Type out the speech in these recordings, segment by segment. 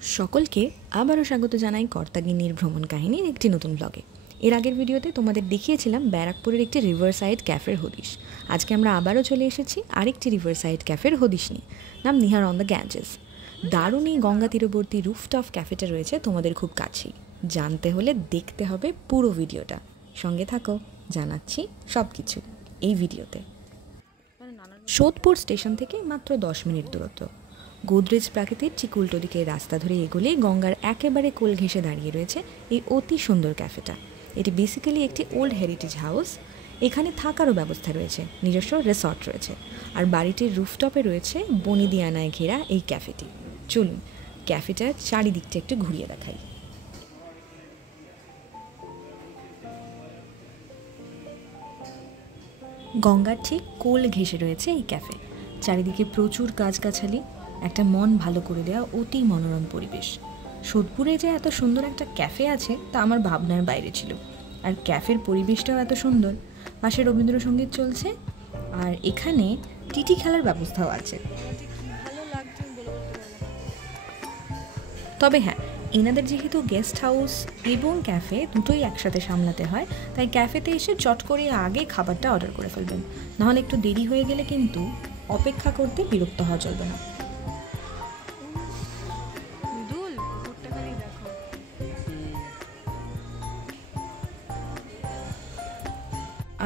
সকলকে আবারও স্বাগত জানাই কর্তাগিনীর ভ্রমণ কাহিনীর একটি নতুন ব্লগে। এর আগের ভিডিওতে তোমাদের দেখিয়েছিলাম ব্যারাকপুরের একটি রিভার সাইড ক্যাফের হদিশ। আজকে আমরা আবারও চলে এসেছি আরেকটি রিভার সাইড ক্যাফের হদিশ নিয়ে, নাম নিহার অন দ্য গ্যাঞ্জেস। দারুণ এই গঙ্গা তীরবর্তী রুফটপ ক্যাফেটা রয়েছে তোমাদের খুব কাছেই। জানতে হলে দেখতে হবে পুরো ভিডিওটা। সঙ্গে থাকো, জানাচ্ছি সব কিছু এই ভিডিওতে। সোদপুর স্টেশন থেকে মাত্র 10 মিনিট দূরত্ব। গোদরেজ প্রাকৃতিক ঠিক উল্টো দিকে রাস্তা ধরে এগোলে গঙ্গার একেবারে কোল ঘেঁষে দাঁড়িয়ে রয়েছে এই অতি সুন্দর ক্যাফেটা। এটি বেসিক্যালি একটি ওল্ড হেরিটেজ হাউস। এখানে থাকারও ব্যবস্থা রয়েছে, নিজস্ব রিসর্ট রয়েছে, আর বাড়িটির রুফটপে রয়েছে বনিদিয়ানায় ঘেরা এই ক্যাফেটি। চলুন ক্যাফেটার চারিদিকটা একটু ঘুরিয়ে দেখাই। গঙ্গার ঠিক কোল ঘেঁষে রয়েছে এই ক্যাফে। চারিদিকে প্রচুর গাছগাছালি, একটা মন ভালো করে দেওয়া অতি মনোরম পরিবেশ। সোদপুরে যে এত সুন্দর একটা ক্যাফে আছে তা আমার ভাবনার বাইরে ছিল। আর ক্যাফের পরিবেশটাও এত সুন্দর, পাশে রবীন্দ্রসঙ্গীত চলছে, আর এখানে টিটি খেলার ব্যবস্থাও আছে। তবে হ্যাঁ, এনাদের যেহেতু গেস্ট হাউস এবং ক্যাফে দুটোই একসাথে সামলাতে হয়, তাই ক্যাফেতে এসে চট করে আগে খাবারটা অর্ডার করে ফেলবেন, নাহলে একটু দেরি হয়ে গেলে কিন্তু অপেক্ষা করতে বিরক্ত হওয়া চলবে না।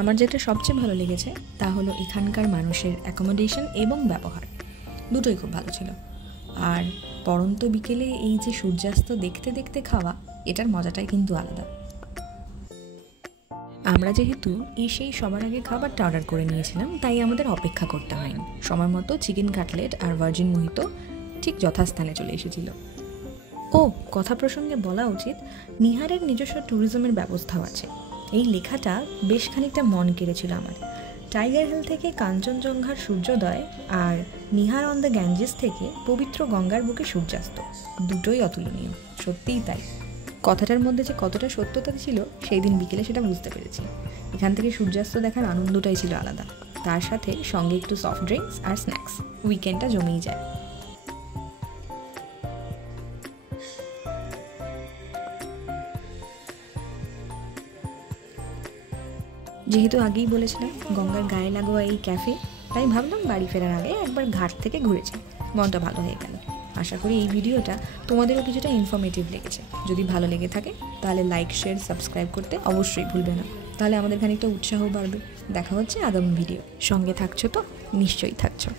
আমার যেটা সবচেয়ে ভালো লেগেছে তা হলো এখানকার মানুষের অ্যাকোমোডেশন এবং ব্যবহার, দুটোই খুব ভালো ছিল। আর পড়ন্ত বিকেলে এই যে সূর্যাস্ত দেখতে দেখতে খাওয়া, এটার মজাটাই কিন্তু আলাদা। আমরা যেহেতু এসেই সবার আগে খাবারটা অর্ডার করে নিয়েছিলাম, তাই আমাদের অপেক্ষা করতে হয়নি। সময় মতো চিকেন কাটলেট আর ভার্জিন মোহিতো ঠিক যথাস্থানে চলে এসেছিল। ও কথা প্রসঙ্গে বলা উচিত, নিহারের নিজস্ব ট্যুরিজমের ব্যবস্থাও আছে। এই লেখাটা বেশ খানিকটা মন কেড়েছিল আমার। টাইগার হিল থেকে কাঞ্চনজঙ্ঘার সূর্যোদয় আর নিহার অন দ্য গ্যাঞ্জেস থেকে পবিত্র গঙ্গার বুকে সূর্যাস্ত, দুটোই অতুলনীয়। সত্যিই তাই। কথাটার মধ্যে যে কতটা সত্যতা ছিল সেই দিন বিকেলে সেটা বুঝতে পেরেছি। এখান থেকে সূর্যাস্ত দেখার আনন্দটাই ছিল আলাদা, তার সাথে সঙ্গে একটু সফট ড্রিঙ্কস আর স্ন্যাক্স, উইকেন্ডটা জমেই যায়। যেহেতু আগেই বলেছিলাম গঙ্গার গায়ে লাগোয়া এই ক্যাফে, তাই ভাবলাম বাড়ি ফেরার আগে একবার ঘাট থেকে ঘুরেছি, মনটা ভালো হয়ে গেল। আশা করি এই ভিডিওটা তোমাদেরও কিছুটা ইনফরমেটিভ লেগেছে। যদি ভালো লেগে থাকে তাহলে লাইক, শেয়ার, সাবস্ক্রাইব করতে অবশ্যই ভুলবে না, তাহলে আমাদের খানিকটা উৎসাহ বাড়বে। দেখা হচ্ছে আগামী ভিডিও। সঙ্গে থাকছো তো? নিশ্চয়ই থাকছো।